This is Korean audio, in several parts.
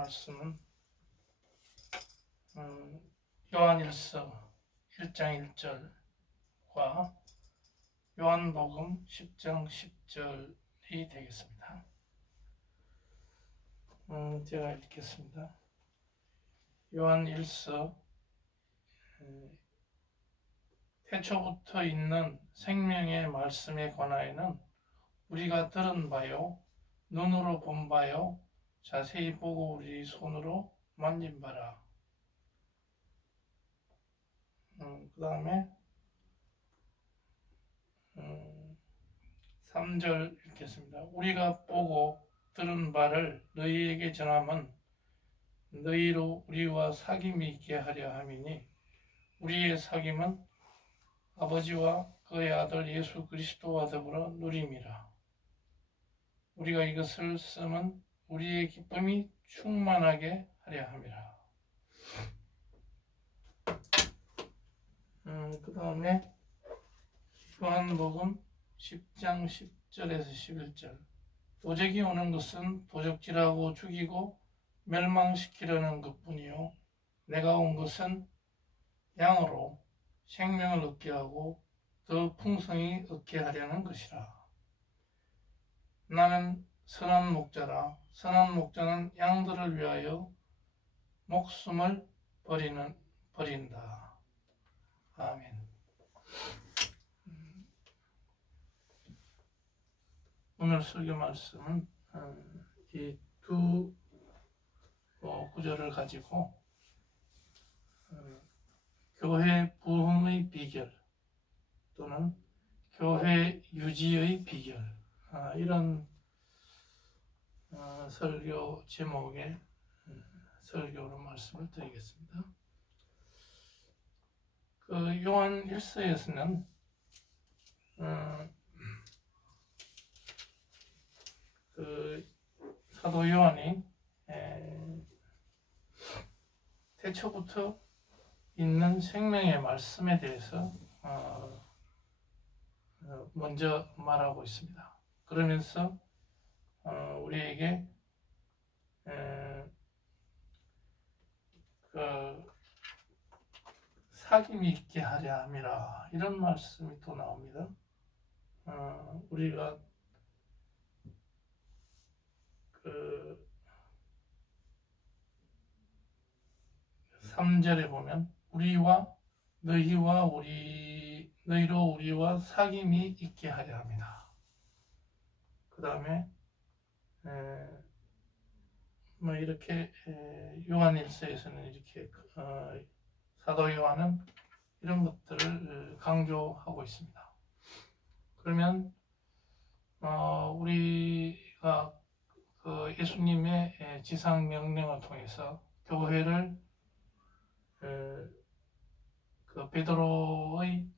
말씀은 요한일서 1장 1절과 요한복음 10장 10절이 되겠습니다. 제가 읽겠습니다. 요한일서 태초부터 있는 생명의 말씀에 관하여는 우리가 들은 바요, 눈으로 본 바요, 자세히 보고 우리 손으로 만진 바라. 그 다음에 3절 읽겠습니다. 우리가 보고 들은 바를 너희에게 전하면 너희로 우리와 사귐이 있게 하려 함이니 우리의 사귐은 아버지와 그의 아들 예수 그리스도와 더불어 누림이라. 우리가 이것을 쓰면 우리의 기쁨이 충만하게 하려 함이라. 그 다음에 요한복음 10장 10절에서 11절. 도적이 오는 것은 도적질하고 죽이고 멸망시키려는 것뿐이요 내가 온 것은 양으로 생명을 얻게 하고 더 풍성히 얻게 하려는 것이라. 나는 선한 목자라. 선한 목자는 양들을 위하여 목숨을 버린다. 아멘. 오늘 설교 말씀은 이 두 구절을 가지고 교회 부흥의 비결 또는 교회 유지의 비결, 이런 설교 제목의 설교로 말씀을 드리겠습니다. 그 요한 1서에서는 그 사도 요한이 태초부터 있는 생명의 말씀에 대해서 먼저 말하고 있습니다. 그러면서 우리에게 그 사귐이 있게 하려 함이라, 이런 말씀이 또 나옵니다. 우리가 그 3절에 보면 우리와 너희로 우리와 사귐이 있게 하려 합니다. 그 다음에 이렇게 요한일서에서는 이렇게 사도 요한은 이런 것들을 강조하고 있습니다. 그러면 우리가 그 예수님의 지상 명령을 통해서 교회를 그 베드로의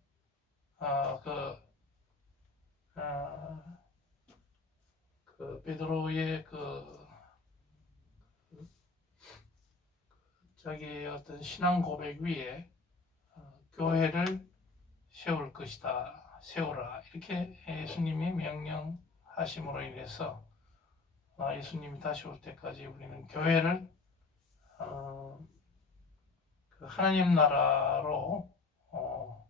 베드로의 자기의 어떤 신앙 고백 위에 교회를 세울 것이다, 세우라, 이렇게 예수님이 명령하심으로 인해서 예수님이 다시 올 때까지 우리는 교회를 그 하나님 나라로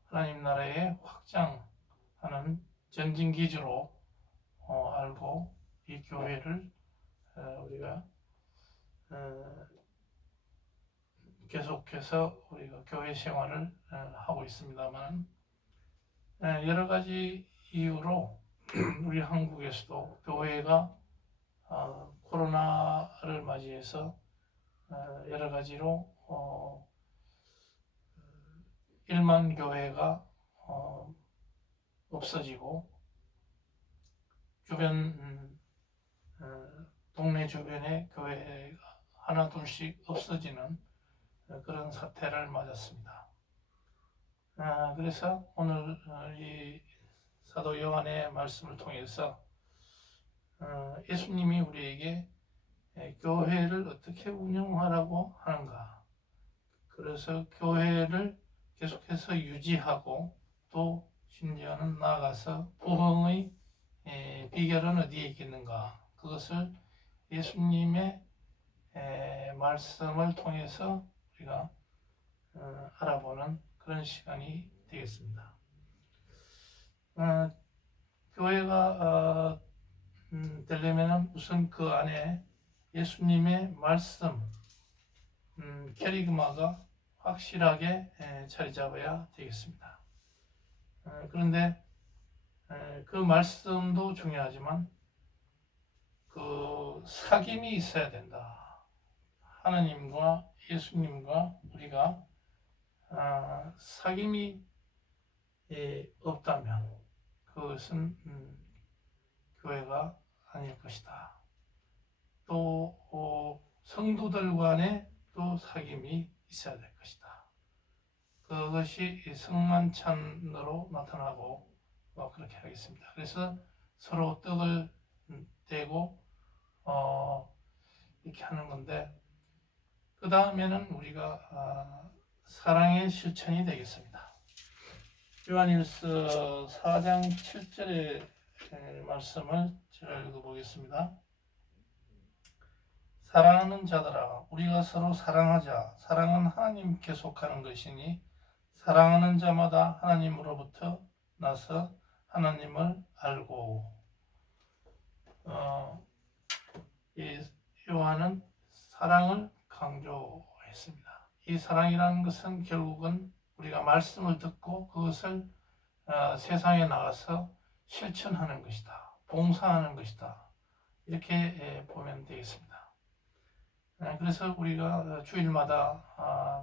하나님 나라에 확장하는 전진기지로 알고 이 교회를 우리가 계속해서 우리가 교회 생활을 하고 있습니다만, 여러 가지 이유로 우리 한국에서도 교회가 코로나를 맞이해서 여러 가지로 일만 교회가 없어지고 주변 동네 주변에 교회가 하나 둘씩 없어지는 그런 사태를 맞았습니다. 그래서 오늘 이 사도 요한의 말씀을 통해서 예수님이 우리에게 교회를 어떻게 운영하라고 하는가, 그래서 교회를 계속해서 유지하고 또 심지어는 나아가서 부흥의 비결은 어디에 있겠는가, 그것을 예수님의 말씀을 통해서 우리가 알아보는 그런 시간이 되겠습니다. 교회가 되려면 우선 그 안에 예수님의 말씀, 캐리그마가 확실하게 자리 잡아야 되겠습니다. 그런데 그 말씀도 중요하지만 그 사귐이 있어야 된다. 하나님과 예수님과 우리가 사귐이 없다면 그것은 교회가 아닐 것이다. 또 성도들 간에 또 사귐이 있어야 될 것이다. 그것이 성만찬으로 나타나고 그렇게 하겠습니다. 그래서 서로 떡을 떼고 이렇게 하는 건데, 그 다음에는 우리가 사랑의 실천이 되겠습니다. 요한일서 4장 7절의 말씀을 제가 읽어보겠습니다. 사랑하는 자들아, 우리가 서로 사랑하자. 사랑은 하나님께 속하는 것이니 사랑하는 자마다 하나님으로부터 나서 하나님을 알고. 이 요한은 사랑을 강조했습니다. 이 사랑이라는 것은 결국은 우리가 말씀을 듣고 그것을 세상에 나가서 실천하는 것이다. 봉사하는 것이다. 이렇게 보면 되겠습니다. 그래서 우리가 주일마다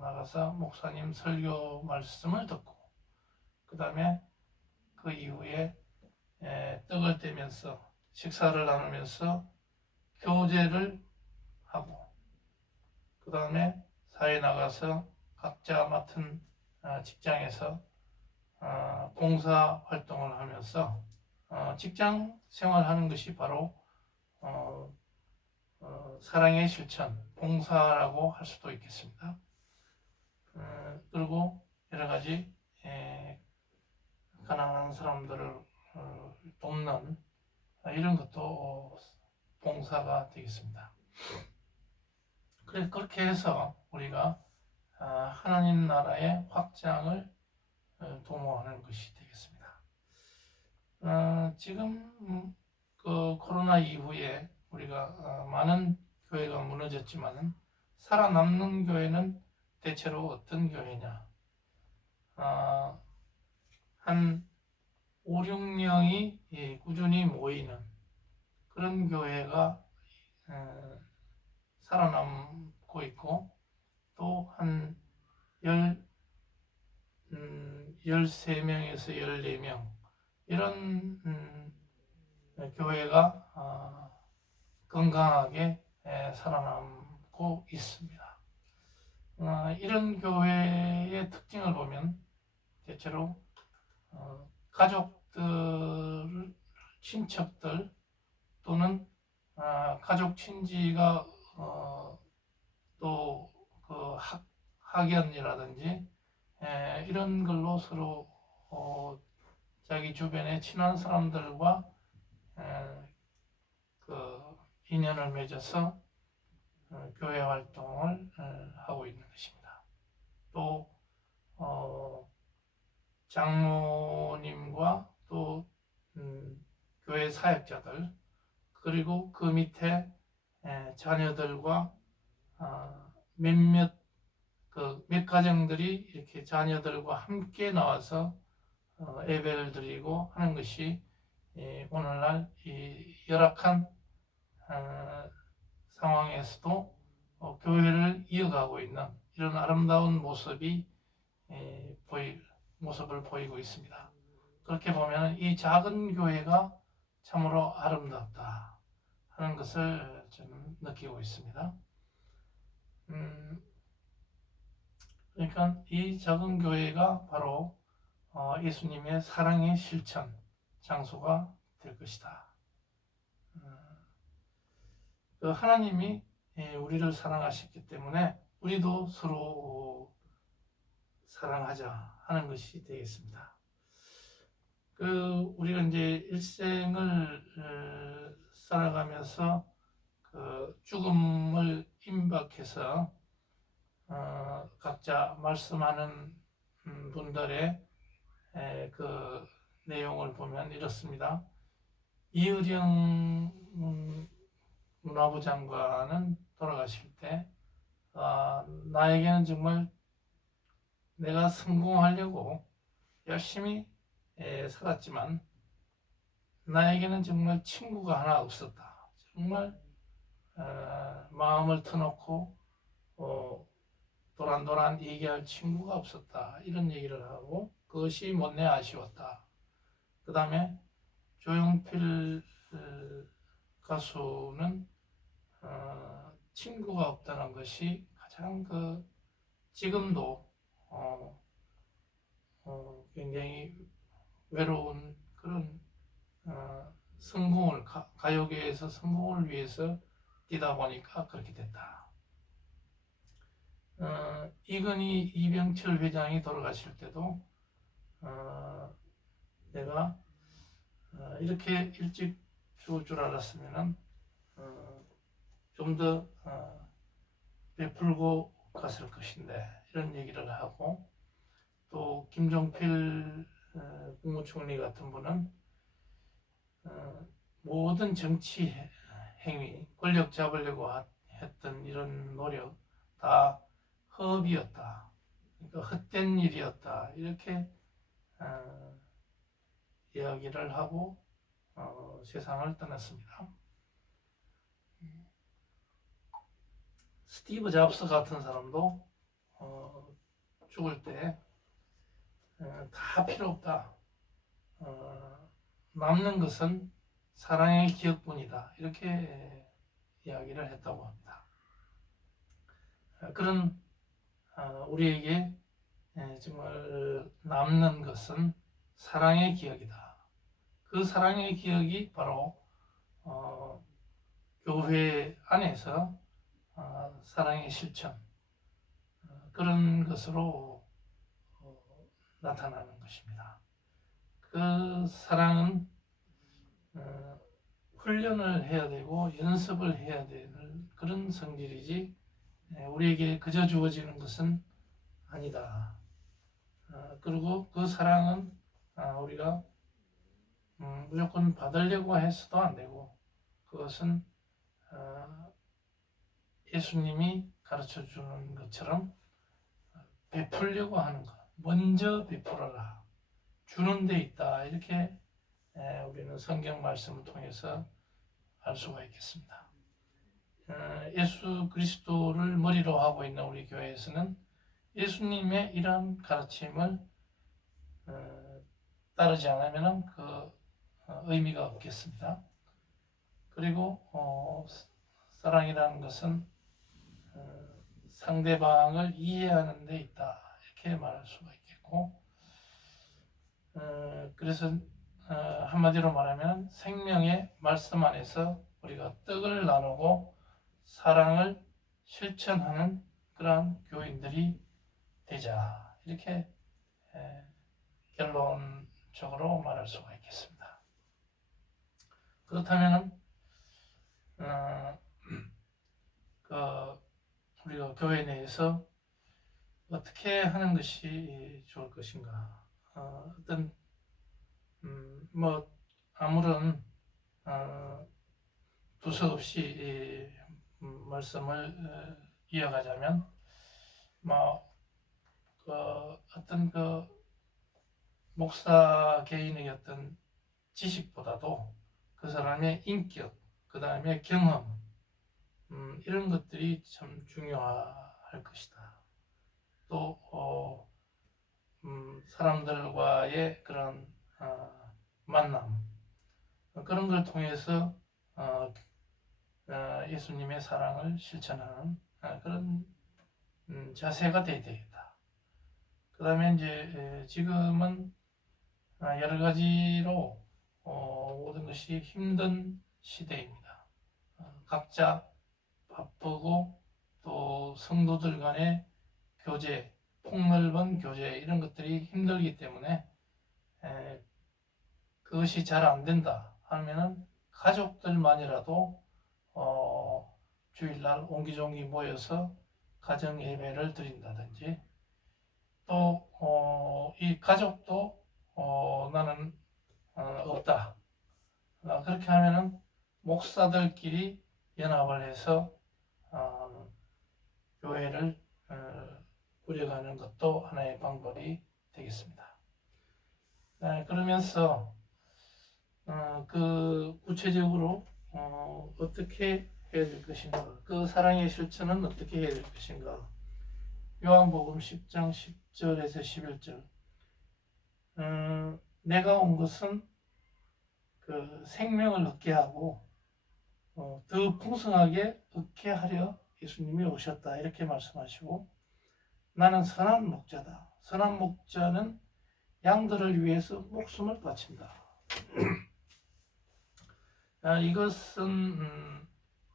나가서 목사님 설교 말씀을 듣고 그 다음에 그 이후에 떡을 떼면서 식사를 나누면서 교제를 하고 그 다음에 사회에 나가서 각자 맡은 직장에서 봉사 활동을 하면서 직장 생활하는 것이 바로 사랑의 실천, 봉사라고 할 수도 있겠습니다. 그리고 여러 가지 가난한 사람들을 돕는 이런 것도 봉사가 되겠습니다. 그래서 그렇게 해서 우리가 하나님 나라의 확장을 도모하는 것이 되겠습니다. 지금 그 코로나 이후에 우리가 많은 교회가 무너졌지만 살아남는 교회는 대체로 어떤 교회냐? 한 5, 6명이 꾸준히 모이는 그런 교회가 살아남고 있고 또 한 13명에서 14명 이런 교회가 건강하게 살아남고 있습니다. 이런 교회의 특징을 보면 대체로 가족들, 친척들 또는 가족 친지가 또 그 학연이라든지 이런 걸로 서로 자기 주변의 친한 사람들과 그 인연을 맺어서 교회 활동을 하고 있는 것입니다. 또 장로님과 또 교회 사역자들 그리고 그 밑에 자녀들과 몇 가정들이 이렇게 자녀들과 함께 나와서 예배를 드리고 하는 것이 오늘날 이 열악한 상황에서도 교회를 이어가고 있는 이런 아름다운 모습을 보이고 있습니다. 그렇게 보면 이 작은 교회가 참으로 아름답다 하는 것을 저는 느끼고 있습니다. 그러니까 이 작은 교회가 바로 예수님의 사랑의 실천 장소가 될 것이다. 그 하나님이 우리를 사랑하셨기 때문에 우리도 서로 사랑하자 하는 것이 되겠습니다. 우리가 이제 일생을 살아가면서 그 죽음을 임박해서 각자 말씀하는 분들의 그 내용을 보면 이렇습니다. 이의령 문화부 장관은 돌아가실 때 나에게는 정말 내가 성공하려고 열심히 살았지만 나에게는 정말 친구가 하나 없었다. 정말 마음을 터놓고 도란도란 얘기할 친구가 없었다. 이런 얘기를 하고 그것이 못내 아쉬웠다. 그 다음에 조용필 가수는 친구가 없다는 것이 가장 지금도 굉장히 외로운 그런 성공을 가요계에서 성공을 위해서 뛰다 보니까 그렇게 됐다. 이건희 이병철 회장이 돌아가실 때도 내가 이렇게 일찍 죽을 줄 알았으면 좀 더 베풀고 갔을 것인데 이런 얘기를 하고 또 김종필 국무총리 같은 분은 모든 정치 행위, 권력 잡으려고 했던 이런 노력 다 허업이었다. 그러니까 헛된 일이었다. 이렇게 이야기를 하고 세상을 떠났습니다. 스티브 잡스 같은 사람도 죽을 때 다 필요 없다. 남는 것은 사랑의 기억뿐이다. 이렇게 이야기를 했다고 합니다. 그런 우리에게 정말 남는 것은 사랑의 기억이다. 그 사랑의 기억이 바로 교회 안에서 사랑의 실천 그런 것으로 나타나는 것입니다. 그 사랑은 훈련을 해야 되고 연습을 해야 되는 그런 성질이지 우리에게 그저 주어지는 것은 아니다. 그리고 그 사랑은 우리가 무조건 받으려고 해서도 안 되고 그것은 예수님이 가르쳐 주는 것처럼 베풀려고 하는 것. 먼저 베풀어라. 주는 데 있다. 이렇게 우리는 성경 말씀을 통해서 알 수가 있겠습니다. 예수 그리스도를 머리로 하고 있는 우리 교회에서는 예수님의 이러한 가르침을 따르지 않으면 그 의미가 없겠습니다. 그리고 사랑이라는 것은 상대방을 이해하는 데 있다. 이렇게 말할 수가 있겠고 그래서 한마디로 말하면 생명의 말씀 안에서 우리가 떡을 나누고 사랑을 실천하는 그러한 교인들이 되자. 이렇게 결론적으로 말할 수가 있겠습니다. 그렇다면 우리가 교회 내에서 어떻게 하는 것이 좋을 것인가? 어떤 아무런 두서없이 말씀을 이어가자면 어떤 목사 개인의 어떤 지식보다도 그 사람의 인격, 그 다음에 경험 이런 것들이 참 중요할 것이다. 또 사람들과의 그런 만남 그런 걸 통해서 예수님의 사랑을 실천하는 그런 자세가 되어야 되겠다. 그 다음에 이제 지금은 여러 가지로 모든 것이 힘든 시대입니다. 각자 바쁘고 또 성도들 간의 교제, 폭넓은 교제 이런 것들이 힘들기 때문에 그것이 잘 안 된다 하면은 가족들만이라도 주일날 옹기종기 모여서 가정 예배를 드린다든지, 또 이 가족도 나는 없다. 그렇게 하면은 목사들끼리 연합을 해서 교회를 꾸려가는 것도 하나의 방법이 되겠습니다. 그러면서 그 구체적으로 어떻게 해야 될 것인가, 그 사랑의 실천은 어떻게 해야 될 것인가. 요한복음 10장 10절에서 11절. 내가 온 것은 그 생명을 얻게 하고 더 풍성하게 얻게 하려 예수님이 오셨다, 이렇게 말씀하시고, 나는 선한 목자다. 선한 목자는 양들을 위해서 목숨을 바친다. 이것은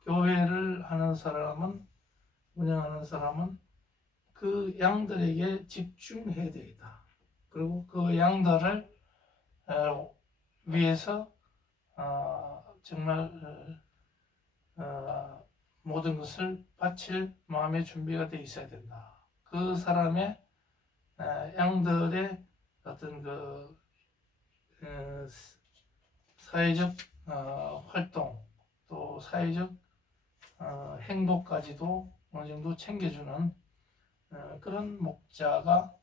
교회를 하는 사람은, 운영하는 사람은 그 양들에게 집중해야 되겠다. 그리고 그 양들을 위해서 정말 모든 것을 바칠 마음의 준비가 되어 있어야 된다. 그 사람의 양들의 어떤 그 사회적 활동, 또 사회적 행복까지도 어느 정도 챙겨주는 그런 목자가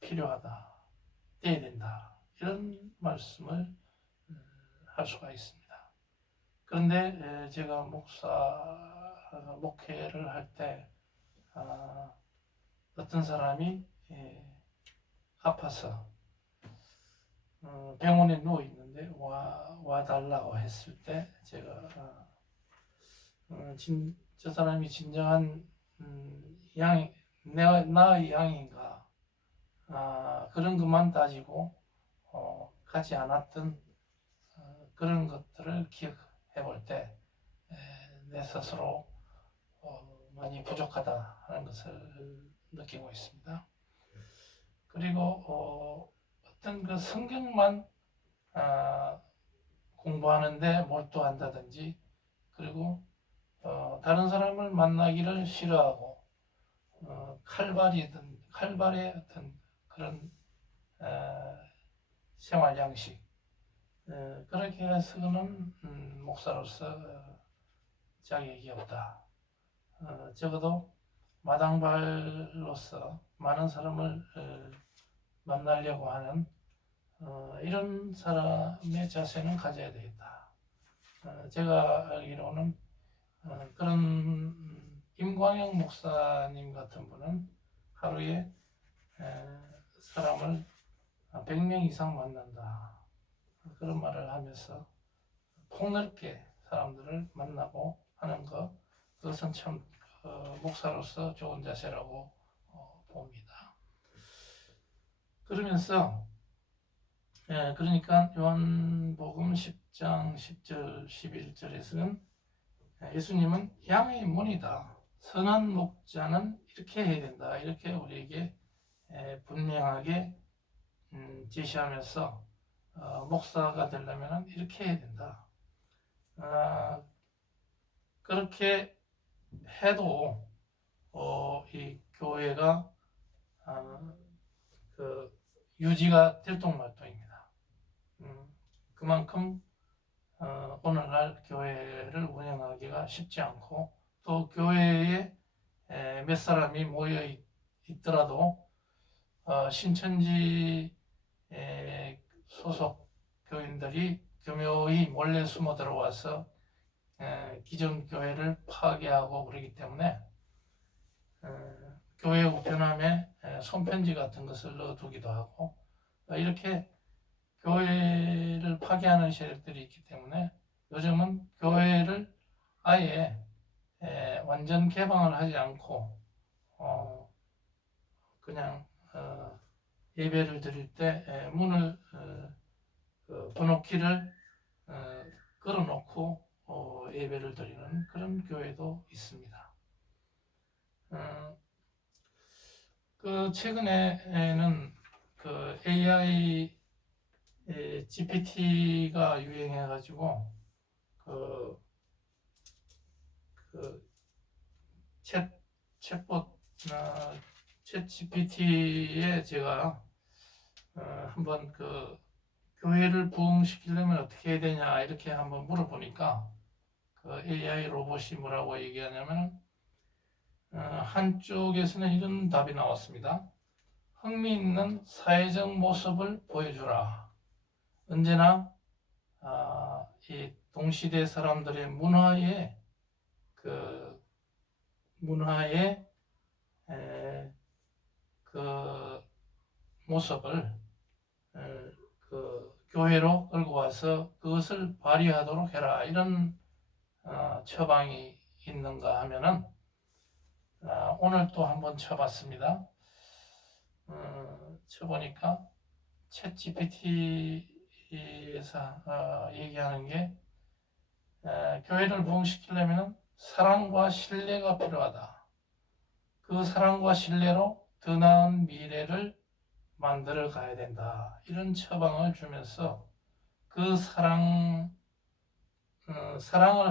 필요하다, 돼야 된다, 이런 말씀을 할 수가 있습니다. 그런데 제가 목회를 할 때 어떤 사람이 아파서 병원에 누워 있는데 와달라고 했을 때, 제가 저 사람이 진정한 나의 양인가, 그런 것만 따지고 가지 않았던 그런 것들을 기억해 볼 때 내 스스로 많이 부족하다 하는 것을 느끼고 있습니다. 그리고 어떤 그 성경만 공부하는데 몰두한다든지, 그리고 다른 사람을 만나기를 싫어하고 칼발의 어떤 그런 생활 양식, 그렇게 해서는 목사로서 자격이 없다. 적어도 마당발로서 많은 사람을 만나려고 하는 이런 사람의 자세는 가져야 되겠다. 제가 알기로는 그런 임광영 목사님 같은 분은 하루에 사람을 100명 이상 만난다, 그런 말을 하면서 폭넓게 사람들을 만나고 하는 것, 그것은 참 목사로서 좋은 자세라고 봅니다. 그러면서 그러니까 요한복음 10장 10절 11절에서는 예수님은 양의 문이다, 선한 목자는 이렇게 해야 된다, 이렇게 우리에게 분명하게 제시하면서 목사가 되려면 이렇게 해야 된다. 그렇게 해도 이 교회가 그 유지가 들통날통입니다. 그만큼 오늘날 교회를 운영하기가 쉽지 않고, 또 교회에 몇 사람이 모여 있더라도 신천지 소속 교인들이 교묘히 몰래 숨어 들어와서 기존 교회를 파괴하고 그러기 때문에 교회 우편함에 손편지 같은 것을 넣어두기도 하고, 이렇게 교회를 파괴하는 세력들이 있기 때문에 요즘은 교회를 아예 완전 개방을 하지 않고 그냥 예배를 드릴 때 문을 번호키를 걸어놓고 예배를 드리는 그런 교회도 있습니다. 그 최근에는 그 AI GPT가 유행해가지고 그 그 챗봇 챗 GPT에 제가 한번 그 교회를 부흥시키려면 어떻게 해야 되냐 이렇게 한번 물어보니까 그 AI 로봇이 뭐라고 얘기하냐면 한쪽에서는 이런 답이 나왔습니다. 흥미있는 사회적 모습을 보여주라. 언제나 이 동시대 사람들의 문화의 그 모습을 그 교회로 끌고 와서 그것을 발휘하도록 해라. 이런 처방이 있는가 하면은 오늘 또 한번 쳐봤습니다. 쳐보니까 챗 GPT에서 얘기하는 게 교회를 부흥시키려면 사랑과 신뢰가 필요하다. 그 사랑과 신뢰로 더 나은 미래를 만들어 가야 된다. 이런 처방을 주면서 그 사랑을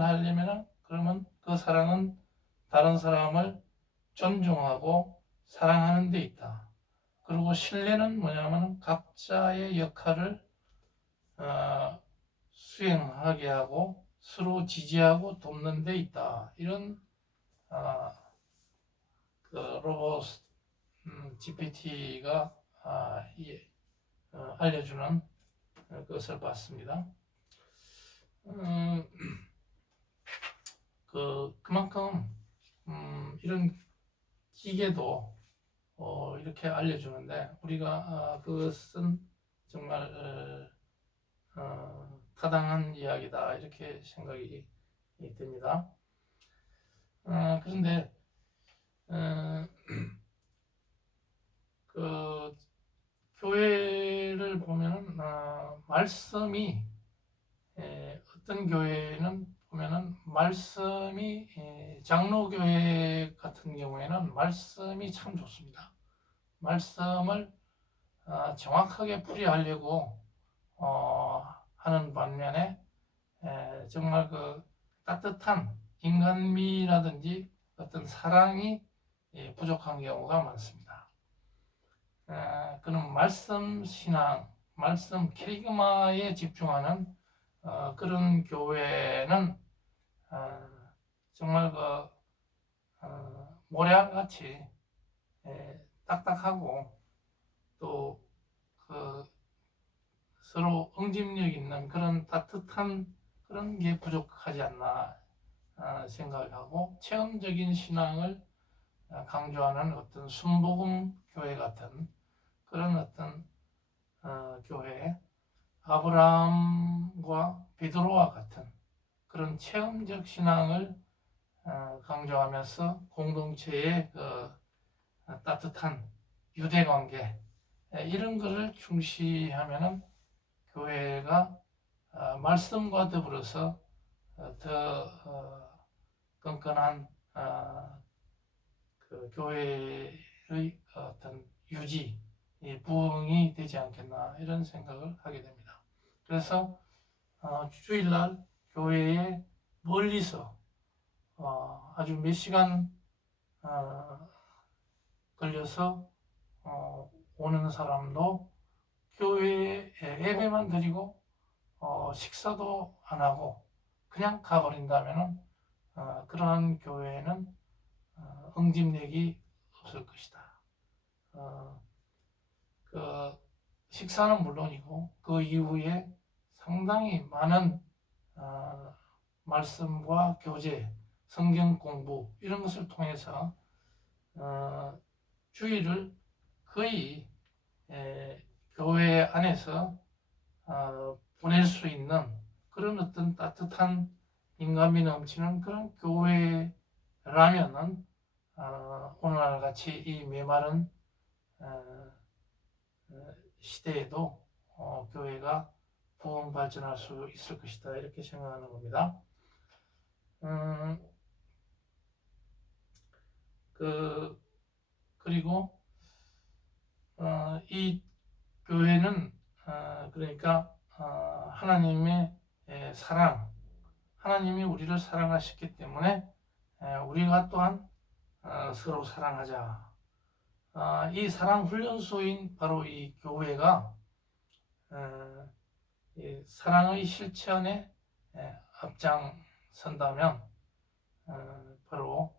하려면 그러면 그 사랑은 다른 사람을 존중하고 사랑하는 데 있다. 그리고 신뢰는 뭐냐면 각자의 역할을 수행하게 하고 서로 지지하고 돕는 데 있다. 이런 그 로봇 GPT가 알려주는 것을 봤습니다. 그만큼 이런 기계도 이렇게 알려주는데 우리가 그것은 정말 타당한 이야기다 이렇게 생각이 듭니다. 그런데 그 교회를 보면은 말씀이 어떤 교회는 보면은 말씀이 장로교회 같은 경우에는 말씀이 참 좋습니다. 말씀을 정확하게 풀이하려고 하는 반면에 정말 그 따뜻한 인간미라든지 어떤 사랑이 부족한 경우가 많습니다. 그런 말씀 신앙, 말씀 캐리그마에 집중하는 그런 교회는 정말 그 모래알같이 딱딱하고 또 그 서로 응집력 있는 그런 따뜻한 그런 게 부족하지 않나 생각하고 체험적인 신앙을 강조하는 어떤 순복음 교회 같은 그런 어떤 교회, 아브라함과 베드로와 같은 그런 체험적 신앙을 강조하면서 공동체의 따뜻한 유대관계 이런 것을 중시하면은 교회가 말씀과 더불어서 더 끈끈한 그 교회의 어떤 유지, 부흥이 되지 않겠나 이런 생각을 하게 됩니다. 그래서 주일날 교회에 멀리서 아주 몇 시간 걸려서 오는 사람도 교회에 예배만 드리고 식사도 안 하고 그냥 가버린다면은 그러한 교회는 응집력이 없을 것이다. 그 식사는 물론이고 그 이후에 상당히 많은 말씀과 교제, 성경 공부 이런 것을 통해서 주일을 거의 교회 안에서 보낼 수 있는 그런 어떤 따뜻한 인간미 넘치는 그런 교회라면은 오늘날 같이 이 메마른 시대에도 교회가 부흥 발전할 수 있을 것이다 이렇게 생각하는 겁니다. 그리고 이 교회는 그러니까 하나님의 사랑, 하나님이 우리를 사랑하셨기 때문에 우리가 또한 서로 사랑하자. 이 사랑 훈련소인 바로 이 교회가 이 사랑의 실천에 앞장선다면 바로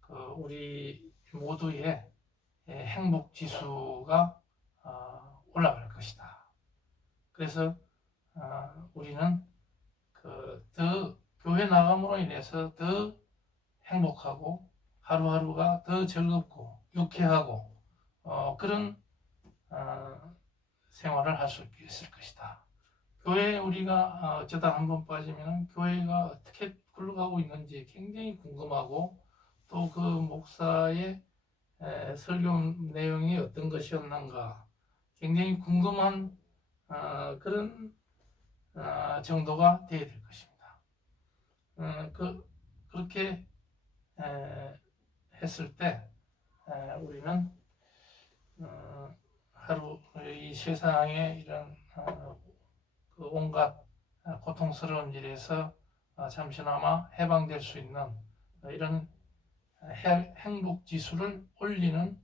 그 우리 모두의 행복 지수가 올라갈 것이다. 그래서 우리는 더 교회 나감으로 인해서 더 행복하고 하루하루가 더 즐겁고 유쾌하고 그런 생활을 할 수 있을 것이다. 교회에 우리가 어쩌다 한번 빠지면 교회가 어떻게 굴러가고 있는지 굉장히 궁금하고 또 그 목사의 설교 내용이 어떤 것이었는가 굉장히 궁금한 그런 정도가 되어야 될 것입니다. 그렇게 했을 때 우리는 하루 이 세상에 이런 그 온갖 고통스러운 일에서 잠시나마 해방될 수 있는 이런 행복 지수를 올리는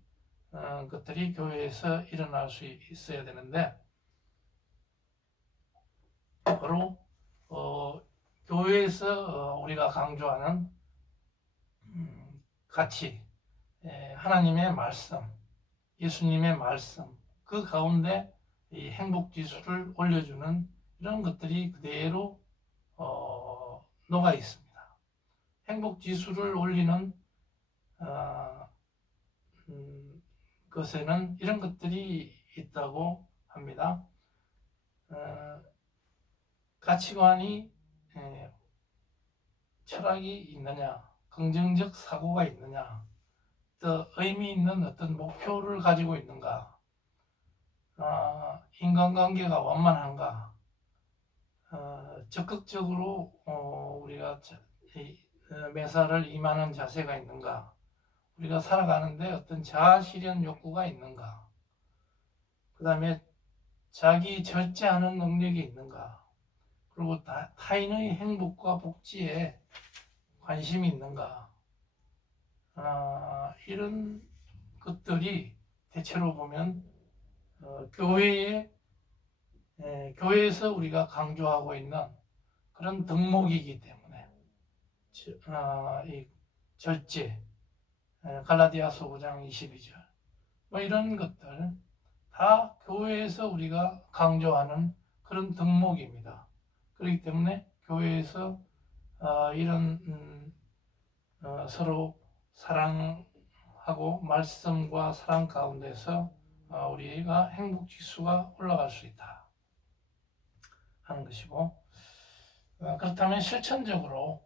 것들이 교회에서 일어날 수 있어야 되는데 바로 교회에서 우리가 강조하는 가치, 하나님의 말씀, 예수님의 말씀 그 가운데 이 행복 지수를 올려주는 이런 것들이 그대로 녹아 있습니다. 행복 지수를 올리는 것에는 이런 것들이 있다고 합니다. 가치관이 철학이 있느냐, 긍정적 사고가 있느냐, 또 의미 있는 어떤 목표를 가지고 있는가, 인간관계가 완만한가, 적극적으로 우리가 매사를 임하는 자세가 있는가, 우리가 살아가는데 어떤 자아실현 욕구가 있는가, 그 다음에 자기 절제하는 능력이 있는가, 그리고 타인의 행복과 복지에 관심이 있는가, 이런 것들이 대체로 보면 교회에서 우리가 강조하고 있는 그런 덕목이기 때문에 이 절제, 갈라디아서 5장 22절 뭐 이런 것들 다 교회에서 우리가 강조하는 그런 덕목입니다. 그렇기 때문에 교회에서 이런 서로 사랑하고 말씀과 사랑 가운데서 우리가 행복 지수가 올라갈 수 있다 하는 것이고, 그렇다면 실천적으로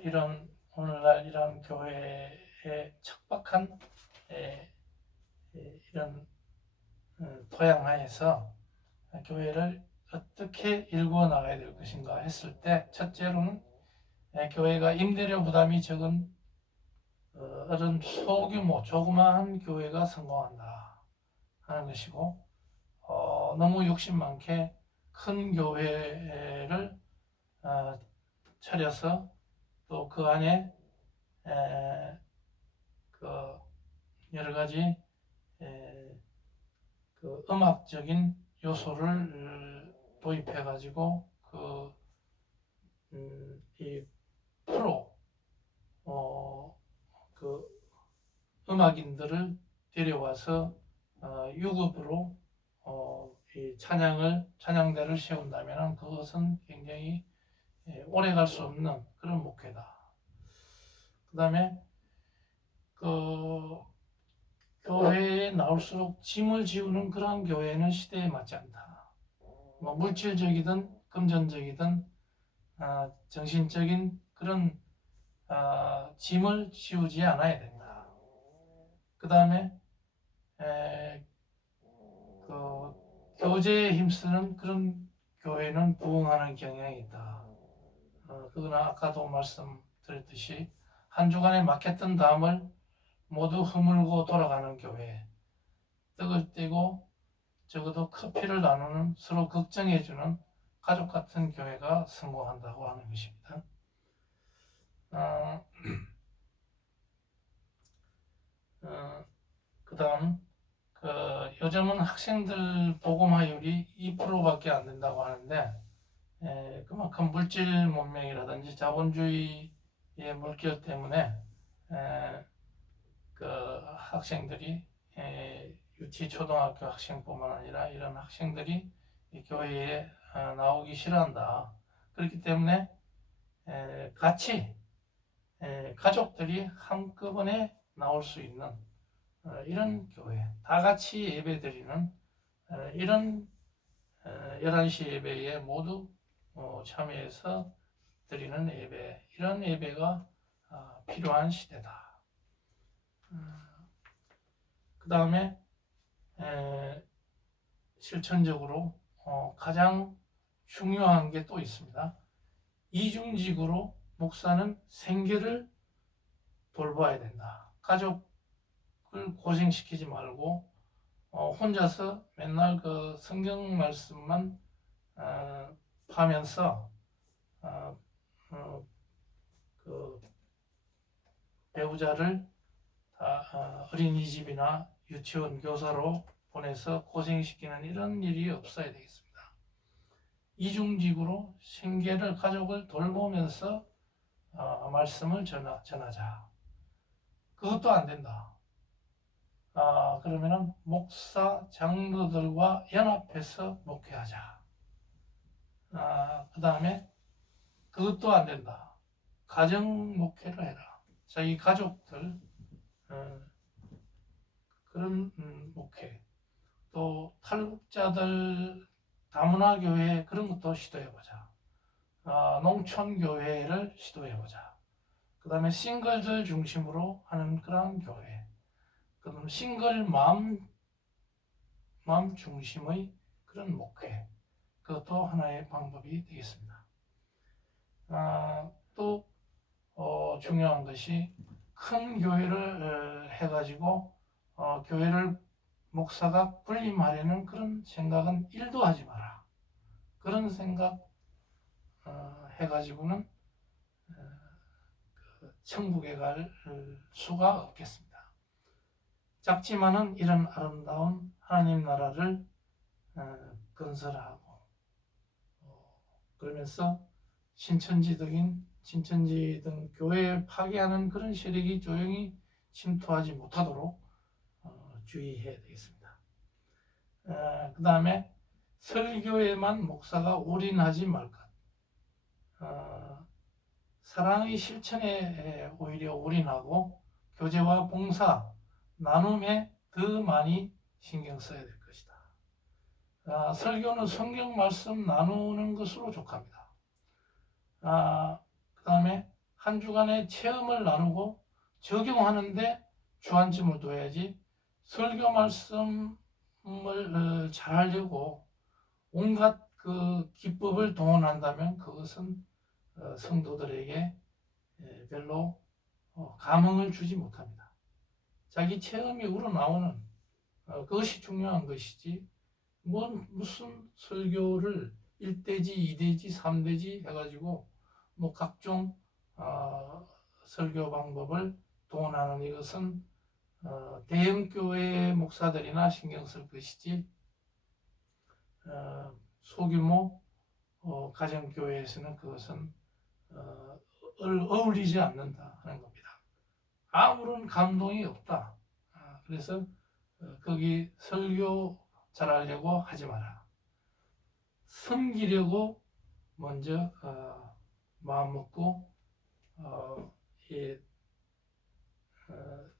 이런 오늘날 이런 교회의 척박한 이런 토양하에서 교회를 어떻게 일구어 나가야 될 것인가 했을 때 첫째로는 교회가 임대료 부담이 적은 어른 소규모 조그마한 교회가 성공한다 하는 것이고, 너무 욕심 많게 큰 교회를 차려서 또 그 안에 그 여러 가지 그 음악적인 요소를 도입해 가지고 이 프로 그 음악인들을 데려와서 유급으로 이 찬양대를 세운다면 그것은 굉장히 오래 갈 수 없는 그런 목회다. 그 다음에 교회에 나올수록 짐을 지우는 그러한 교회는 시대에 맞지 않다. 뭐 물질적이든 금전적이든 정신적인 그런 짐을 지우지 않아야 된다. 그 다음에 교제에 힘쓰는 그런 교회는 부흥하는 경향이 있다. 그건 아까도 말씀드렸듯이 한 주간에 막혔던 담을 모두 허물고 돌아가는 교회, 떡을 떼고 적어도 커피를 나누는 서로 걱정해주는 가족 같은 교회가 성공한다고 하는 것입니다. 그다음 요즘은 학생들 보고마율이 2%밖에 안 된다고 하는데 그만큼 물질 문명이라든지 자본주의의 물결 때문에 그 학생들이 유치 초등학교 학생뿐만 아니라 이런 학생들이 이 교회에 나오기 싫어한다. 그렇기 때문에 같이 가족들이 한꺼번에 나올 수 있는 이런 교회, 다 같이 예배드리는 이런 11시 예배에 모두 참여해서 드리는 예배, 이런 예배가 필요한 시대다. 그 다음에 실천적으로 가장 중요한 게 또 있습니다. 이중직으로 목사는 생계를 돌봐야 된다. 가족을 고생시키지 말고 혼자서 맨날 그 성경 말씀만 하면서 그 배우자를 어린이집이나 유치원 교사로 보내서 고생시키는 이런 일이 없어야 되겠습니다. 이중직으로 생계를 가족을 돌보면서 말씀을 전하자. 그것도 안 된다. 그러면은 목사 장로들과 연합해서 목회하자. 그 다음에 그것도 안 된다. 가정 목회를 해라. 자기 가족들 그런 목회. 또 탈북자들 다문화 교회 그런 것도 시도해보자. 농촌 교회를 시도해보자. 그 다음에 싱글들 중심으로 하는 그런 교회. 그다음 싱글 맘 중심의 그런 목회. 그것도 하나의 방법이 되겠습니다. 또 중요한 것이 큰 교회를 해가지고 교회를 목사가 군림하려는 그런 생각은 1도 하지 마라. 그런 생각 해가지고는 천국에 갈 수가 없겠습니다. 작지만은 이런 아름다운 하나님 나라를 건설하고 그러면서 신천지 등 교회를 파괴하는 그런 세력이 조용히 침투하지 못하도록 주의해야 되겠습니다. 그 다음에 설교에만 목사가 올인하지 말 것. 사랑의 실천에 오히려 올인하고 교제와 봉사, 나눔에 더 많이 신경 써야 될 것이다. 설교는 성경 말씀 나누는 것으로 족합니다. 그 다음에 한 주간의 체험을 나누고 적용하는데 주안점을 둬야지 설교 말씀을 잘 하려고 온갖 그 기법을 동원한다면 그것은 성도들에게 별로 감흥을 주지 못합니다. 자기 체험이 우러나오는 그것이 중요한 것이지 무슨 설교를 1대지, 2대지, 3대지 해가지고 뭐 각종 설교 방법을 동원하는 이것은 대형교회 목사들이나 신경 쓸 것이지 소규모 가정교회에서는 그것은 어울리지 않는다 하는 겁니다. 아무런 감동이 없다. 그래서 거기 설교 잘하려고 하지 마라. 섬기려고 먼저 마음 먹고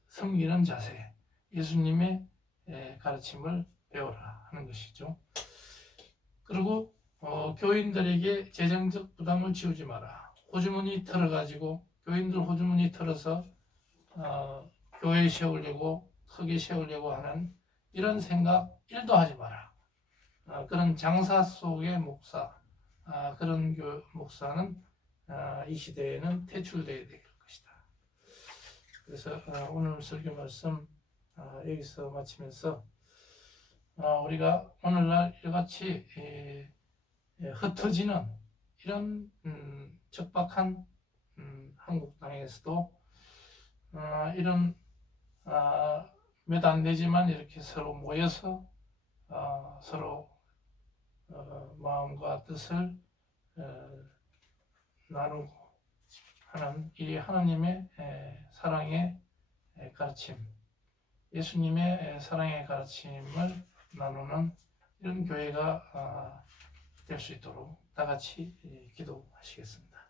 섬기는 자세, 예수님의 가르침을 배워라 하는 것이죠. 그리고 교인들에게 재정적 부담을 지우지 마라. 호주머니 털어가지고 교인들 호주머니 털어서 교회 세우려고 크게 세우려고 하는 이런 생각 1도 하지 마라. 그런 장사 속의 목사, 그런 목사는 이 시대에는 퇴출되어야 될 것이다. 그래서 오늘 설교 말씀 여기서 마치면서 우리가 오늘날 이같이 흩어지는 이런 척박한 한국 땅에서도 이런 몇 안 되지만 이렇게 서로 모여서 서로 마음과 뜻을 나누고 하는 이 하나님의 사랑의 가르침, 예수님의 사랑의 가르침을 나누는 이런 교회가 될 수 있도록 다 같이 기도하시겠습니다.